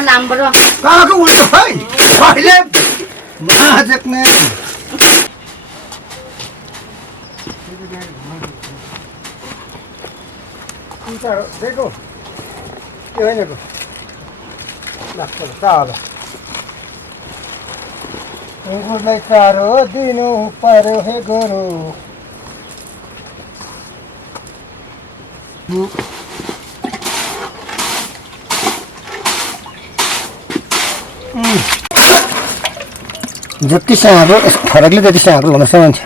Number काको उल्टो है पहिले माजेक्ने देखो के हैनको लाग्छ चालो गुरुलाई चारो दिनु पर्यो हे गुरु जतिसँग हाम्रो फरकले त्यतिसँग हाम्रो हुन सक्छ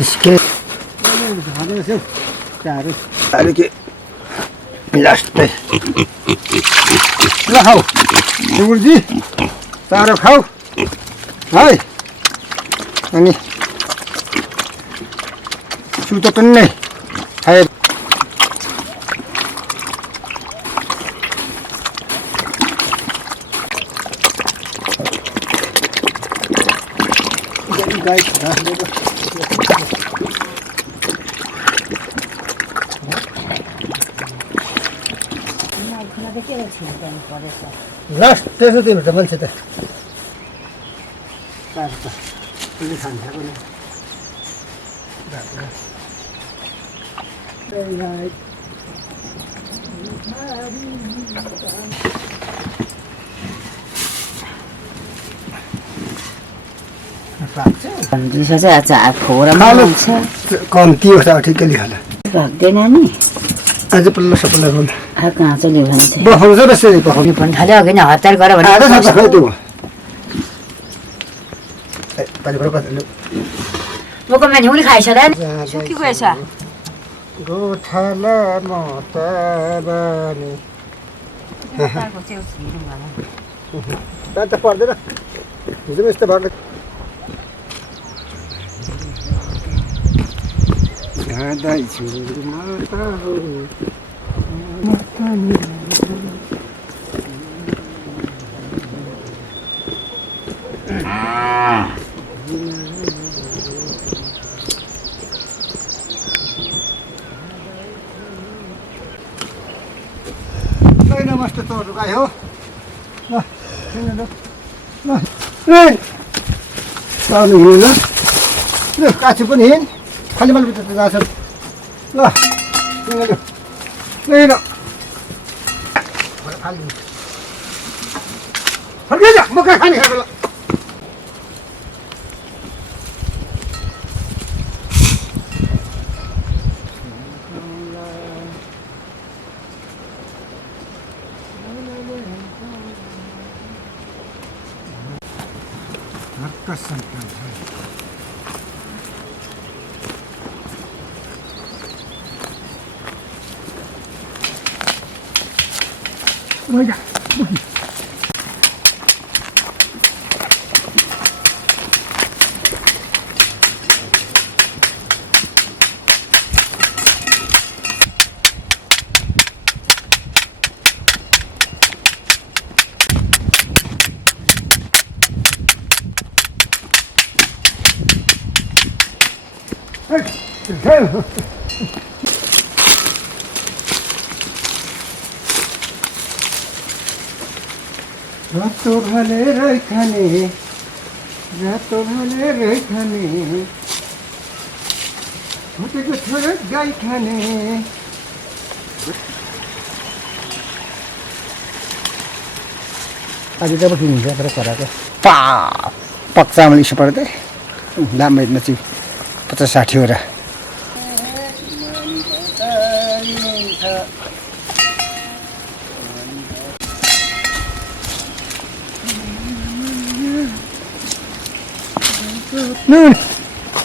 इसके के लास्ट ल खाऊ गुरुजी चारो खाऊ है अनि सुत पनि नै खाए गाई लास्ट त्यसो दिनु त मान्छे त खान्छ पनि कम्ती हो त ठिकै लिहाल भाग्दैन नि आज पल्लो सपल्लो गर्नु काँचोले भन्छ बखाउँछ बसेर बखाउनु पनि थाल्यो अघि नै हतार गर बोको मान्छे पनि खाइस र सुकी गएछ गोठाला मतबानी त पर्दैन हिजो यस्तो भएको जाँदैछु माता हो नमस्ते तोरो गाई हो ल हिँड्नु ल ल काछु पनि हिँड खाली माल भित्र जान्छ ल हिँड फर्किन्छ म कहाँ खाने खाएको ल रातो भनेर खाने रातो भनेर खाने फुटेको छोरा गाई खाने आज जब किन्छ तर कराको पक्का चामल इस पर्दै लामै नची 50-60 वटा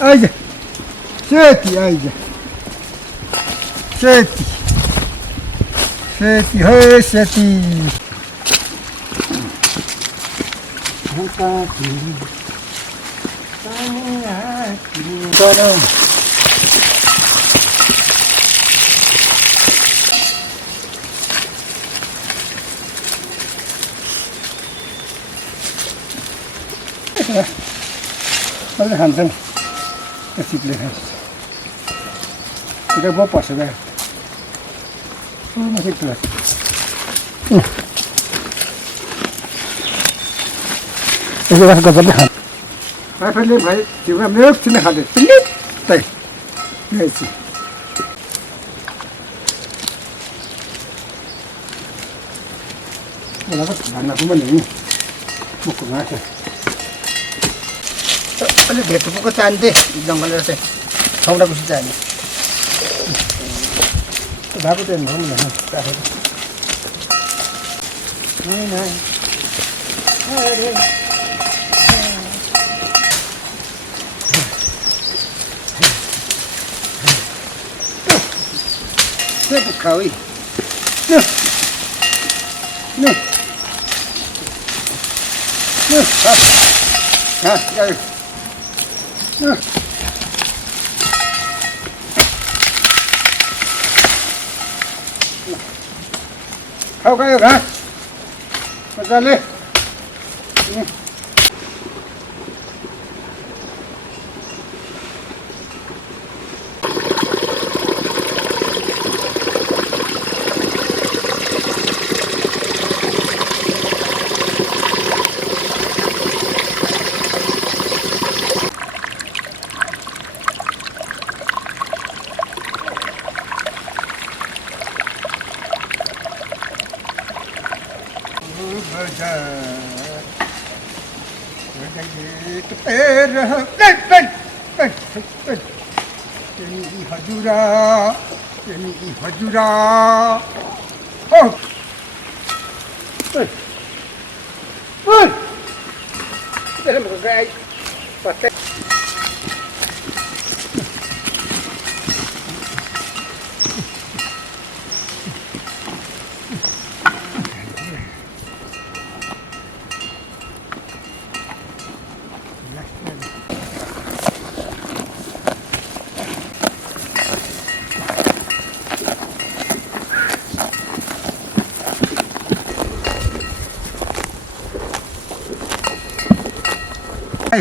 आइज सेती आइज सेती सेती हो सेती अझै खान्छन् सिपले खान्छ त्यो बहुत पर्छ क्या माथि प्लस यसो रस गजबले खान्छ आफैले भाइ तिम्रो मेरो चिन्ने खाँदै त्यही यसो मलाई पो खाना पनि नि मुखको माछा अलिक भेटुको चाहिन्थे जङ्गलबाट चाहिँ छौडा खुसी चाहिने भएको चाहिँ भनौँ न खाऊ खाऊ खायो घाँस मजाले हजुरा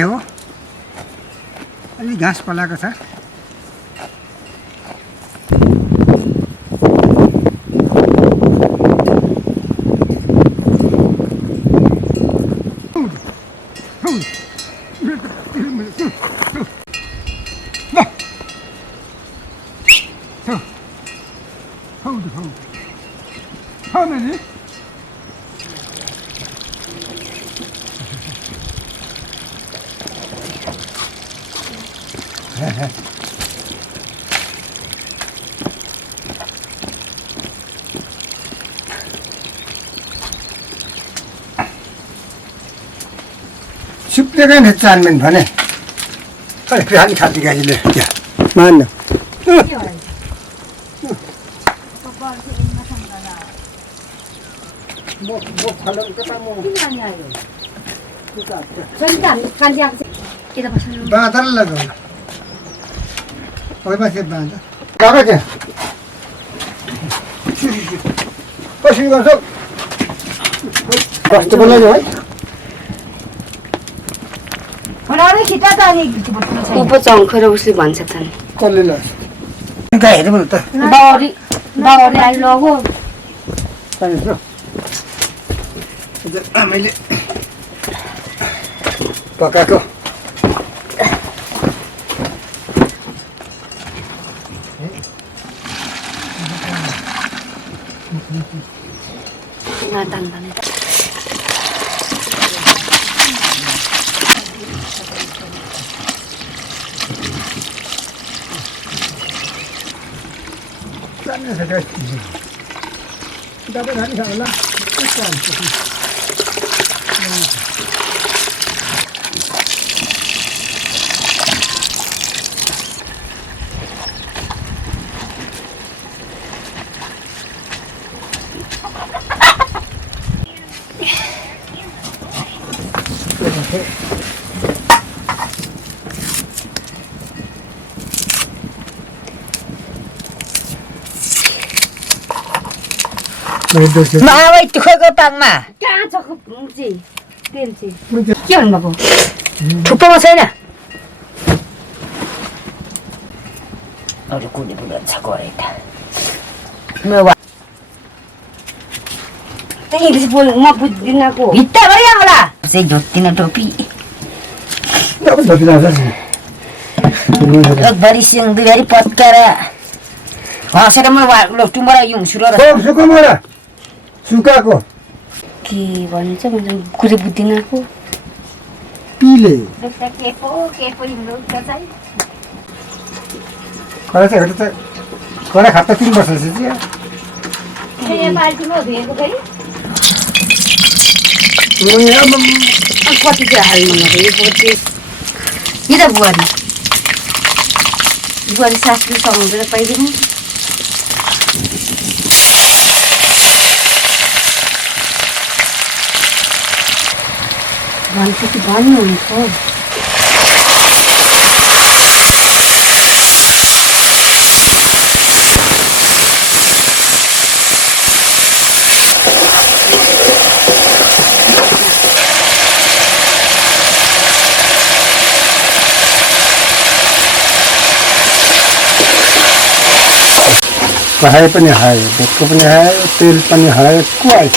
हो अलि घाँस पलाएको छ सुप्लेकै नै चान्मेन भने खै खाली खाती गाजीले मान बाँदर लगाउन माथि बाँदर गएको त्यहाँ कसरी गर्छौ कस्तो बोलाउने है ऊपर चौखर उसले भन्छ त कसले ल हेरौँ त बाउरी आई लगो आमैले पकाएको dapat hari salah ikan मावै तुखको पाङमा कहाँ छ जी तेल चाहिँ के भन्नु भएको थुप्पोमा छैन अरू कुनै कुरा छ गरेका इङ्ग्लिस बोल म बुझ्दिनँ को भित्ता भयो होला चाहिँ झोत्तिन टोपी अब धोती लाउँछ एकभरि सिङ दुईभरि पत्कार हाँसेर म टुम्बरा युङसुरो र सुकाउनुरा सुकाको के भन्छ मैले कुरै बुझ्दिनँ को पिले के पो हिँड्दो चाहिँ कडा चाहिँ हेर्दा त कडा खाप्ता 3 वर्ष चाहिँ बाल्टीमा धुएको फेरि कति चाहिँ हाल्नु नभएको कि त बुहारी सासले समाउँदैन पाइदिनु भनेपछि भन्नुहुन्छ पहाड पनि हायो भेटको पनि हायो तेल पनि हायो को आइछ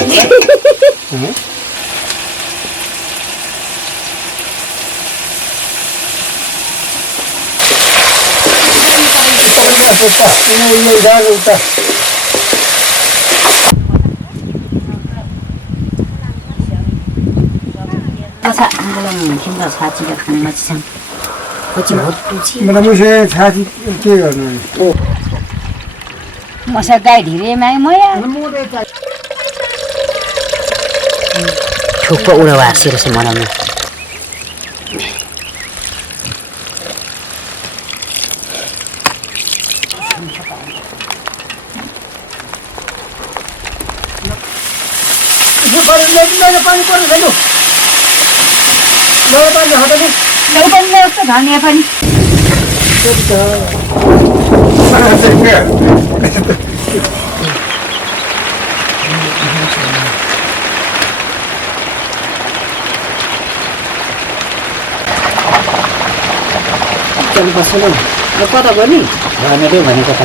छाची के गर्नु मसा गाई ढिरे माइ मया ठुक्क उडा हाँसेर चाहिँ मनाउनु पानी पर्छ छैन पानी हटाउने धनियाँ पनि चल बस्नु कता गयो नि भनेरै भनेको त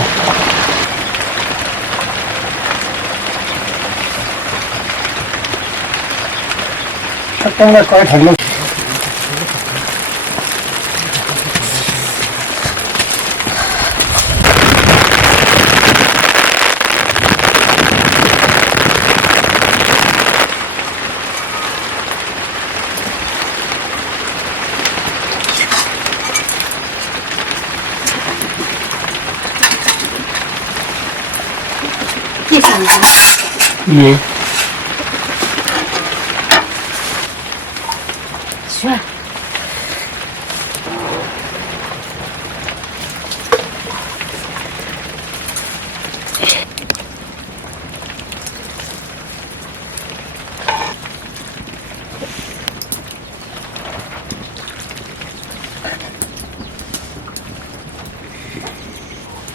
सट्टामा कडा ठग्नु ये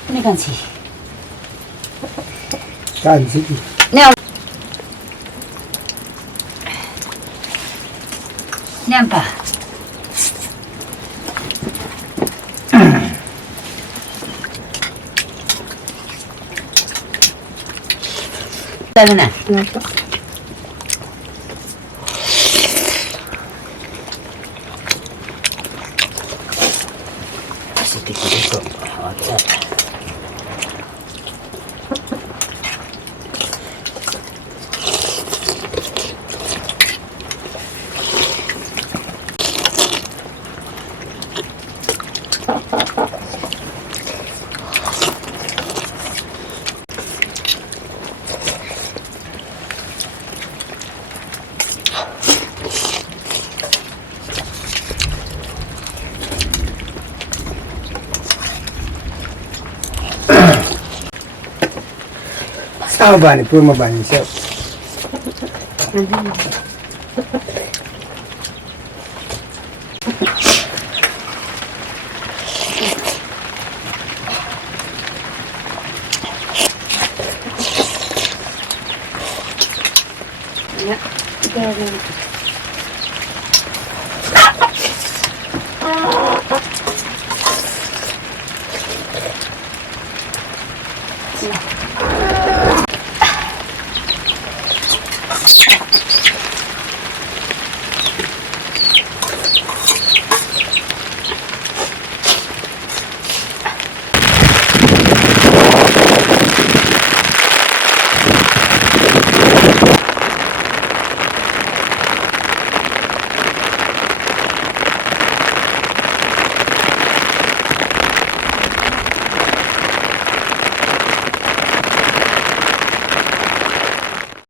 ini kan sih Nè Nyampa Tahu na? Sedikit itu Sao bani purma bani siap. Ya,